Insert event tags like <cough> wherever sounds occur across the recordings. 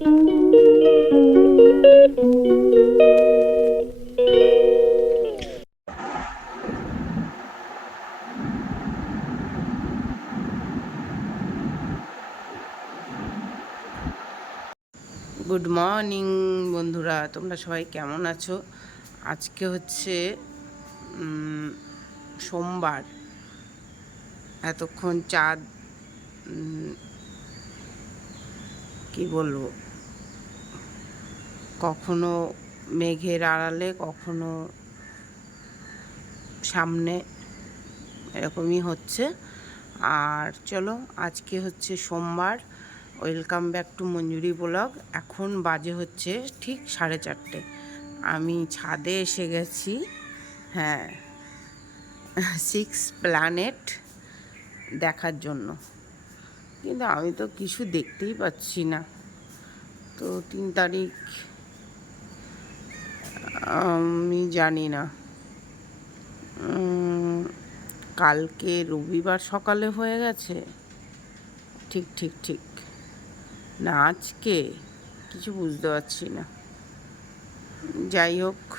Good morning বন্ধুরা। তোমরা সবাই কেমন আছো? আজকে হচ্ছে সোমবার। এতক্ষণ চাঁদ কি বলব? কখনো মেঘের আড়ালে, কখনো সামনে, এরকমই হচ্ছে। আর চলো, আজকে হচ্ছে সোমবার। Welcome back to Manjuri blog. এখন বাজে হচ্ছে ঠিক সাড়ে চারটে। আমি ছাদে এসে গেছি। হ্যাঁ সিক্স প্ল্যানেট দেখার জন্য। কিন্তু আমি তো কিছু দেখতেই পাচ্ছি না। তো তিন তারিখ আমি জানি না। কালকে রবিবার সকালে হয়ে গেছে। ঠিক ঠিক ঠিক। না, আজকে? কিছু বুঝতে পারছি না। যাই হোক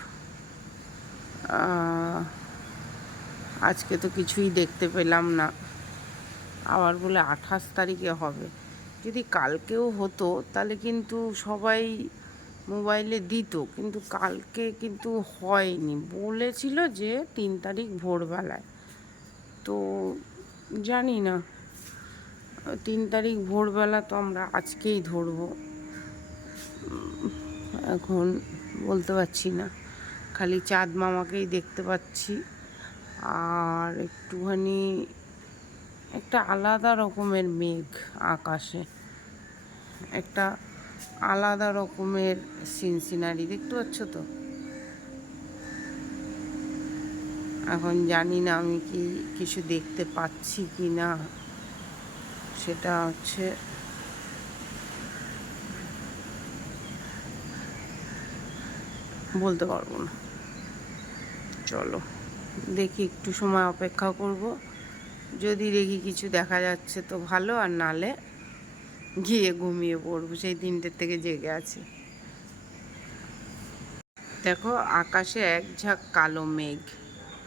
আজকে তো কিছুই দেখতে পেলাম না। আবার বলে আঠাশ তারিখে হবে। যদি কালকেও হতো, তাহলে কিন্তু সবাই মোবাইলে দিত, কিন্তু কালকে কিন্তু হয়নি। বলেছিল যে তিন তারিখ ভোরবেলায়। তো জানি না, তিন তারিখ ভোরবেলা তো আমরা আজকেই ধরবো। এখন বলতে পারছি না, খালি চাঁদ মামাকেই দেখতে পাচ্ছি। আর একটুখানি একটা আলাদা রকমের মেঘ আকাশে। একটা আলাদা রকমের সিন সিনারি দেখতে পাচ্ছ তো? এখন জানি না আমি কি কিছু দেখতে পাচ্ছি কি না। সেটা হচ্ছে বলতে পারব না। চলো, দেখি একটু সময় অপেক্ষা করব। যদি দেখি কিছু দেখা যাচ্ছে তো ভালো, আর নালে গিয়ে ঘুমিয়ে পড়ব, সেই তিনটের থেকে জেগে আছি। দেখো, আকাশে এক ঝাঁক কালো মেঘ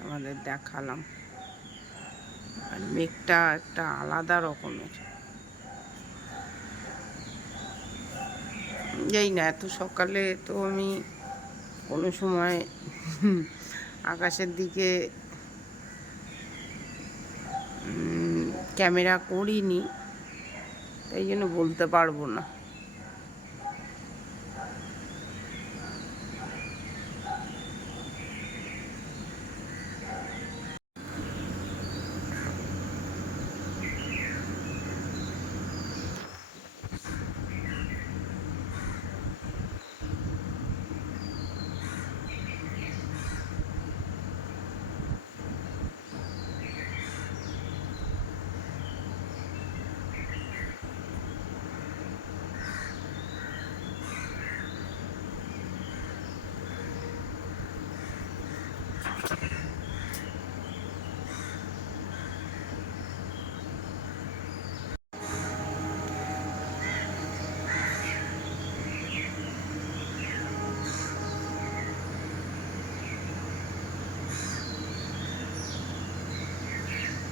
আমাদের দেখালাম। আর মেঘটা একটা আলাদা রকমের। যাই না, এত সকালে তো আমি কোনো সময় আকাশের দিকে ক্যামেরা করিনি। তাই জন্য বলতে পারব না।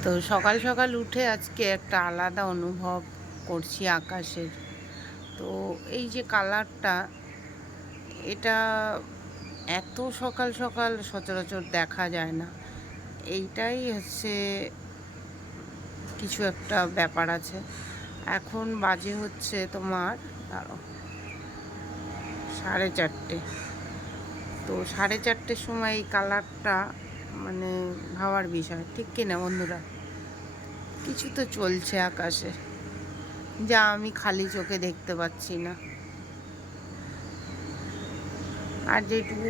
তো সকাল সকাল উঠে আজকে একটা আলাদা অনুভব করছি আকাশের। তো এই যে কালারটা, এটা এত সকাল সকাল সচরাচর দেখা যায় না। এইটাই হচ্ছে কিছু একটা ব্যাপার আছে। এখন বাজে হচ্ছে তোমার দাঁড়ো সাড়ে চারটে। তো সাড়ে চারটের সময় এই কালারটা মানে ভাবার বিষয়, ঠিক কিনা বন্ধুরা? কিছু তো চলছে আকাশে, যা আমি খালি চোখে দেখতে পাচ্ছি না। আর যেটুকু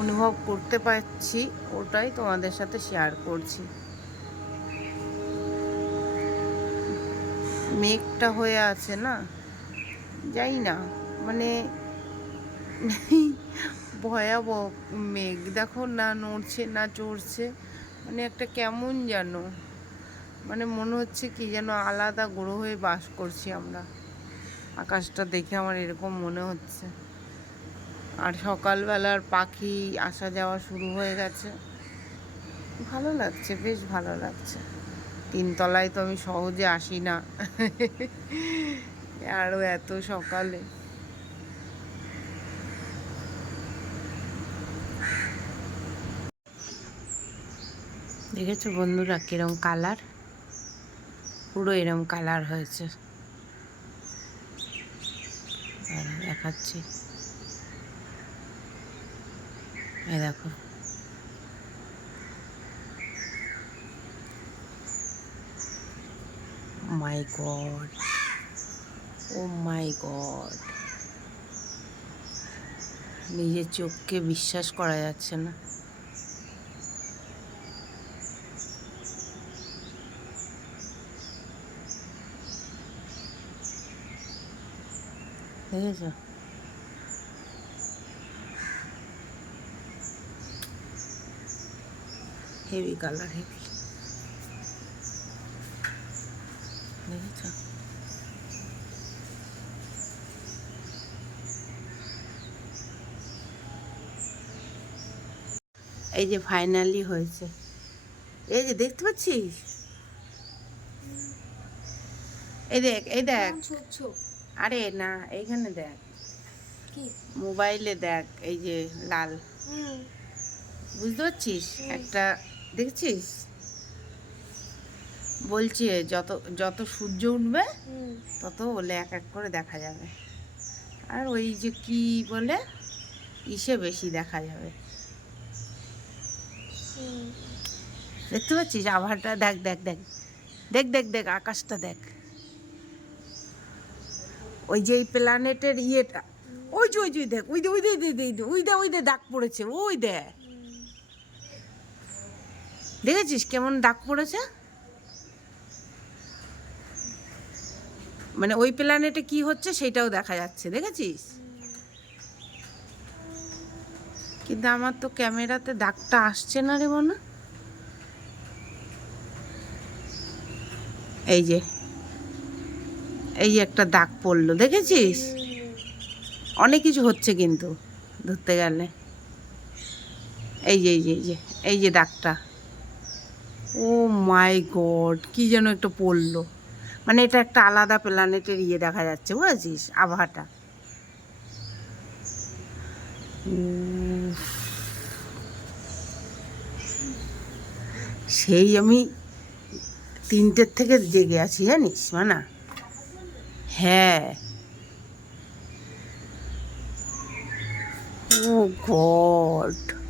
অনুভব করতে পারছি, ওটাই তোমাদের সাথে শেয়ার করছি। মেঘটা হয়ে আছে না? যাই না মানে ভয়াবহ মেঘ। দেখো না নড়ছে, না চড়ছে মানে একটা কেমন যেন মানে মনে হচ্ছে কি যেন আলাদা গ্রহে বাস করছি আমরা। আকাশটা দেখে আমার এরকম মনে হচ্ছে। আর সকালবেলার পাখি আসা যাওয়া শুরু হয়ে গেছে। ভালো লাগছে, বেশ ভালো লাগছে। তিনতলায় তো আমি সহজে আসি না। <laughs> আরও এত সকালে। দেখেছ বন্ধুরা কিরম কালার? পুরো এরম কালার হয়েছে। দেখাচ্ছি। এই দেখো। মাই গড ও মাই গড নিজের চোখকে বিশ্বাস করা যাচ্ছে না। দেখেছ? Heavy colour heavy. দেখেছ? এই যে ফাইনালি হয়েছে। এই যে দেখতে পাচ্ছিস? এই দেখ এই দেখ। আরে না এইখানে দেখ। কি? মোবাইলে দেখ এই যে লাল। বুঝতে পারছিস? একটা দেখছিস? বলছি যত যত সূর্য উঠবে তত ওলে এক এক করে দেখা যাবে। আর ওই যে কি বলে? ইসে বেশি দেখা যাবে। দেখতে পাচ্ছিস? আবহাওয়াটা দেখ দেখ দেখ। দেখ দেখ দেখ আকাশটা দেখ। ওই যে এই প্ল্যানেটের ইয়েটা ওই যে ওই যে দেখ ওই দে ওই দে ওই দে, ওই দে ওই দে দাগ পড়েছে ওই দে। দেখেছিস কেমন দাগ পড়েছে? মানে ওই প্ল্যানেটে কি হচ্ছে সেটাও দেখা যাচ্ছে, দেখেছিস? কিন্তু আমার তো ক্যামেরাতে দাগটা আসছে না রে মনে। এই যে, এই একটা দাগ পড়ল, দেখেছিস? অনেক কিছু হচ্ছে কিন্তু ধরতে গেলে। এই যে এই যে এই যে এই যে দাগটা। ও মাই গড, কি যেন একটা পড়ল। মানে এটা একটা আলাদা প্ল্যানেটের ইয়ে দেখা যাচ্ছে, বুঝেছিস? আবহাওয়াটা। সেই আমি তিনটের থেকে জেগে আছি, জানিস, মানা? হ্যাঁ। ও গড।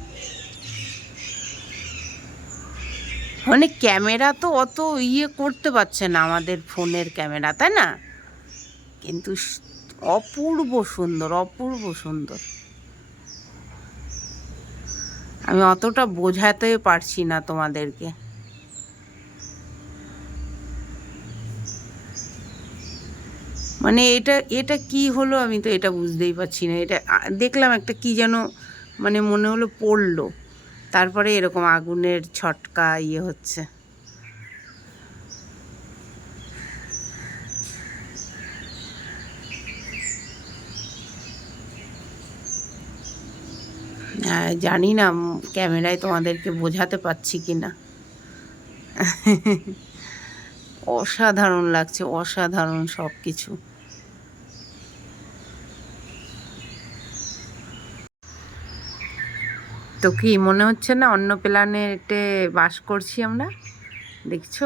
মানে ক্যামেরা তো অত ইয়ে করতে পারছে না আমাদের ফোনের ক্যামেরা, তাই না? কিন্তু অপূর্ব সুন্দর অপূর্ব সুন্দর। আমি অতটা বোঝাতে পারছি না তোমাদেরকে। মানে এটা এটা কি হলো আমি তো এটা বুঝতেই পারছি না। এটা দেখলাম একটা কি যেন মানে মনে হলো পড়ল। তারপরে এরকম আগুনের ছটকা ইয়ে হচ্ছে। জানি না ক্যামেরায় তোমাদেরকে বোঝাতে পারছি কি না। অসাধারণ লাগছে, অসাধারণ সব কিছু তো কি, মনে হচ্ছে না অন্য প্ল্যানেটে বাস করছি আমরা? দেখছ?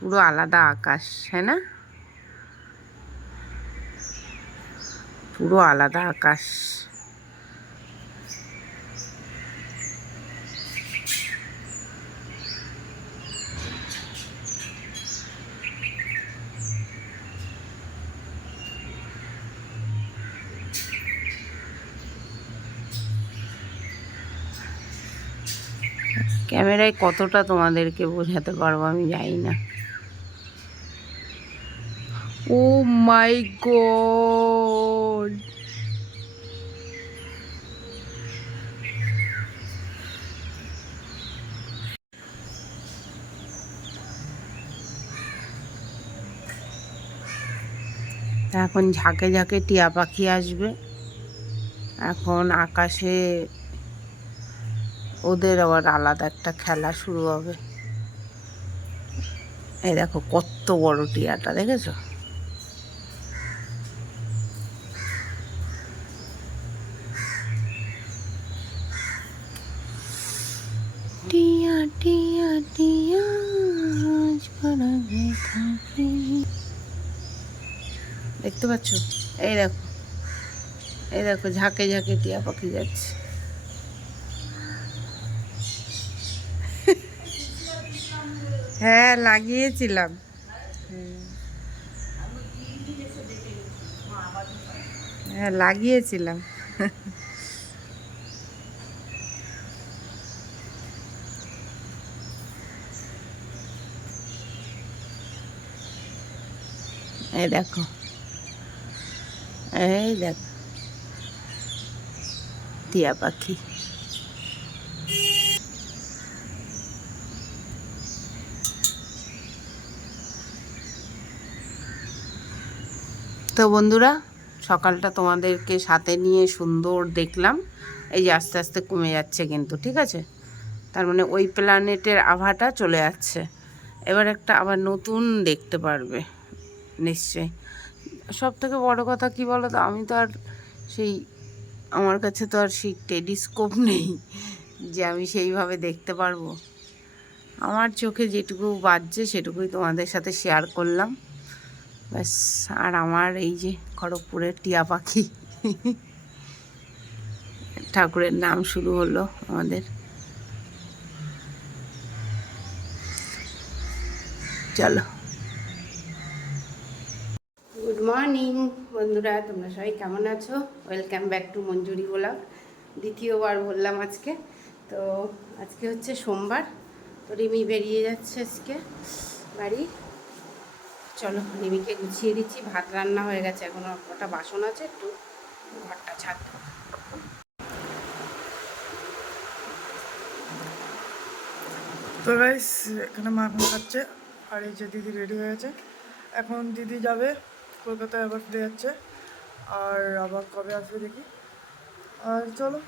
পুরো আলাদা আকাশ হ্যাঁ না? পুরো আলাদা আকাশ। ক্যামেরায় কতটা তোমাদেরকে বোঝাতে পারব আমি জানি না। Oh my god. এখন ঝাঁকে ঝাঁকে টিয়া পাখি আসবে। এখন আকাশে ওদের আবার আলাদা একটা খেলা শুরু হবে। এই দেখো কত বড় টিয়াটা দেখেছ? টিয়া টিয়া টিয়া আজ পরাবে থাকে। দেখতে পাচ্ছ? এই দেখো এই দেখো ঝাঁকে ঝাঁকে টিয়া পাখি যাচ্ছে। হ্যাঁ লাগিয়েছিলাম। হ্যাঁ লাগিয়েছিলাম। এই দেখো। এই দেখো। টিয়া পাখি। তো বন্ধুরা, সকালটা তোমাদেরকে সাথে নিয়ে সুন্দর দেখলাম। এই যে আস্তে আস্তে কমে যাচ্ছে কিন্তু, ঠিক আছে? তার মানে ওই প্ল্যানেটের আভাটা চলে যাচ্ছে। এবার একটা আবার নতুন দেখতে পারবে, নিশ্চয়ই। সব থেকে বড় কথা কি বলো তো আমি তো আর সেই, আমার কাছে তো আর সেই টেলিস্কোপ নেই যে আমি সেইভাবে দেখতে পারব। আমার চোখে যেটুকু বাজছে সেটুকুই তোমাদের সাথে শেয়ার করলাম। ব্যাস, আর আমার এই যে খড়গপুরের টিয়া পাখি। ঠাকুরের নাম শুরু হলো আমাদের। চলো। গুড মর্নিং বন্ধুরা, তোমরা সবাই কেমন আছো? Welcome back to Manjuri blog দ্বিতীয়বার বললাম আজকে। তো আজকে হচ্ছে সোমবার। তো রিমি বেরিয়ে যাচ্ছে আজকে বাড়ি। চলো নিমিকে গুছিয়ে দিচ্ছি। ভাত রান্না হয়ে গেছে এখন ওটা বাসন আছে একটু ঘরটা ছাড় তো গাইস এখানে মা এখন খাচ্ছে আর এই যে দিদি রেডি হয়েছে এখন দিদি যাবে কলকাতায় আবার ফিরে যাচ্ছে আর আবার কবে আসবে দেখি। আর চলো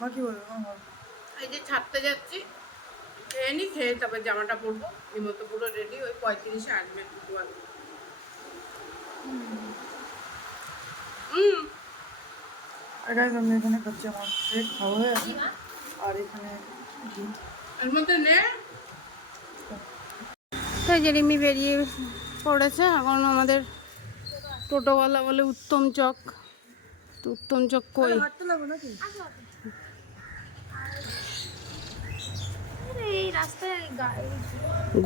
মা কি বলব এই যে ছাড়তে যাচ্ছি। খেয়ে নি খেয়ে তারপর জামাটা পরবো। এই মতো পুরো রেডি ওই পঁয়ত্রিশে আসবে হুম। আর গাইস এখানে খাচ্ছি আমার পেট খাওয়া হয়ে আছে আর এখানে এর মধ্যে নে। তো এই বেরিয়ে পড়েছে এখন আমাদের টোটোওয়ালা বলে উত্তম চক। তো উত্তম চক কই? এই রাস্তায়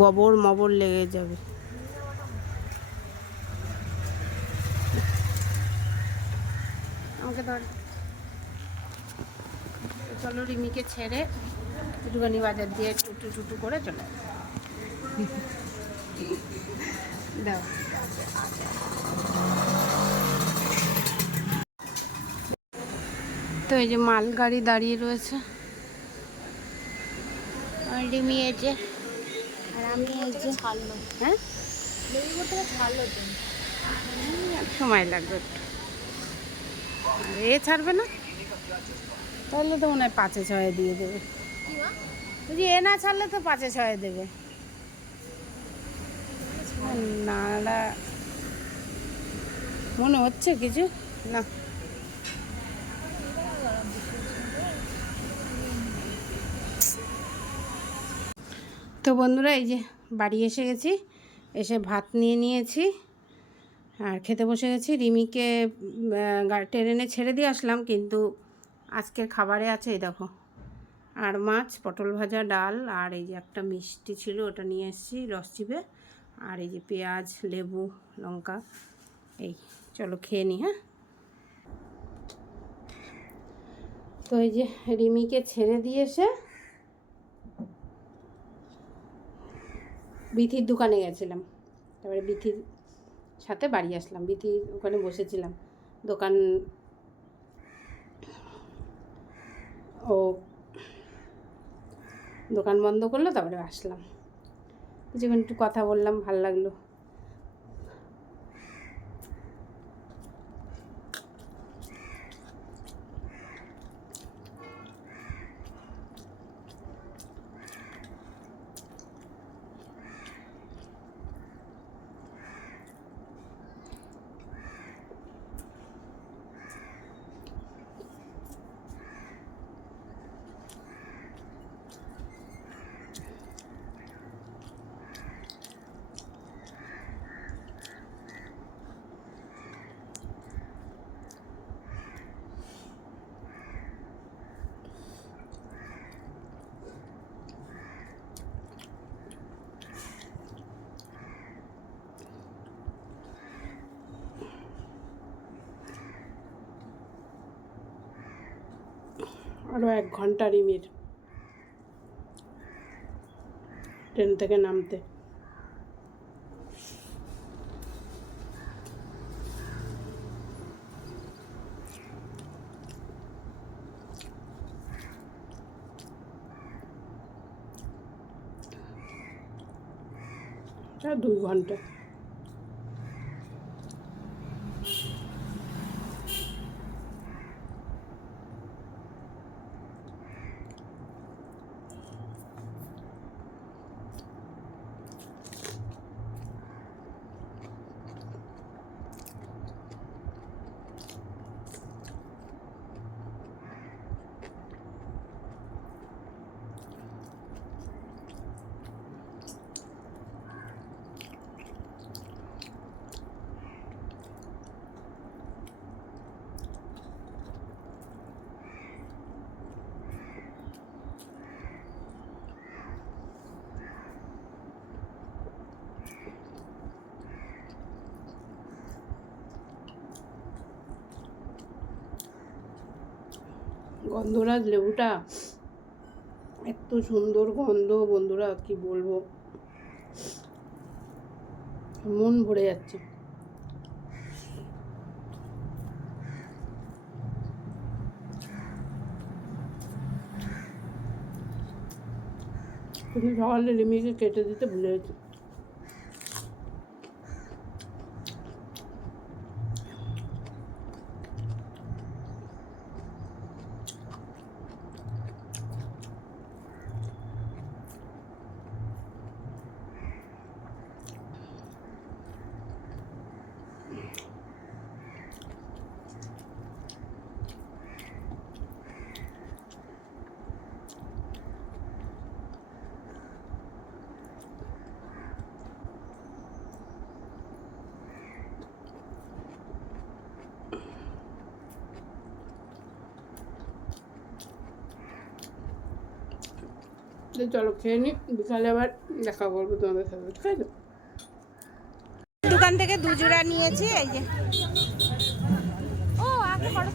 গোবর মবর লেগে যাবে। আমাকে ধর। চলো রিমিকে ছেড়ে একটুখানি বাজার দিয়ে টুটু টুটু করে চলে দাও। তো এই যে মালগাড়ি দাঁড়িয়ে রয়েছে। এই যে। আর আমি এই যে ছাড়লো। হ্যাঁ? ছাড়লো আর সময় লাগবে একটু। এ ছাড়বে না? তাহলে তো মনে হয় পাঁচে ছয়ে দিয়ে দেবে। যদি এ না ছাড়লে তো পাঁচে ছয়ে দেবে। না। মনে হচ্ছে কিছু? না। তো বন্ধুরা, এই যে বাড়ি এসে গেছি। এসে ভাত নিয়ে নিয়েছি আর খেতে বসে গেছি। রিমিকে ট্রেনে ছেড়ে দিয়ে আসলাম, কিন্তু আজকের খাবারে আছে এই দেখো, আর মাছ, পটল ভাজা, ডাল আর এই যে একটা মিষ্টি ছিল, ওটা নিয়ে এসেছি রস চিপে। আর এই যে পেঁয়াজ, লেবু, লঙ্কা, এই চলো খেয়ে নি হ্যাঁ? তো এই যে রিমিকে ছেড়ে দিয়ে এসে বিথির দোকানে গেছিলাম। তারপরে বিথির সাথে বাড়ি আসলাম। বিথির ওখানে বসেছিলাম। দোকান ও দোকান বন্ধ করল, তারপরে আসলাম। কিছুক্ষণ একটু কথা বললাম, ভালো লাগল। আরও এক ঘণ্টা রিমির। ট্রেন থেকে নামতে। তা দুই ঘণ্টা। গন্ধরাজ লেবুটা এত সুন্দর গন্ধ, বন্ধুরা, কি বলব? মন ভরে যাচ্ছে। সকালে রিমিকে কেটে দিতে ভুলে গেছি। তো চলো খেয়ে নি বিকালে আবার দেখা করব তোমাদের সাথে ঠিক আছে দোকান থেকে দুজোড়া নিয়েছি, এই যে। ও, আগে ফটো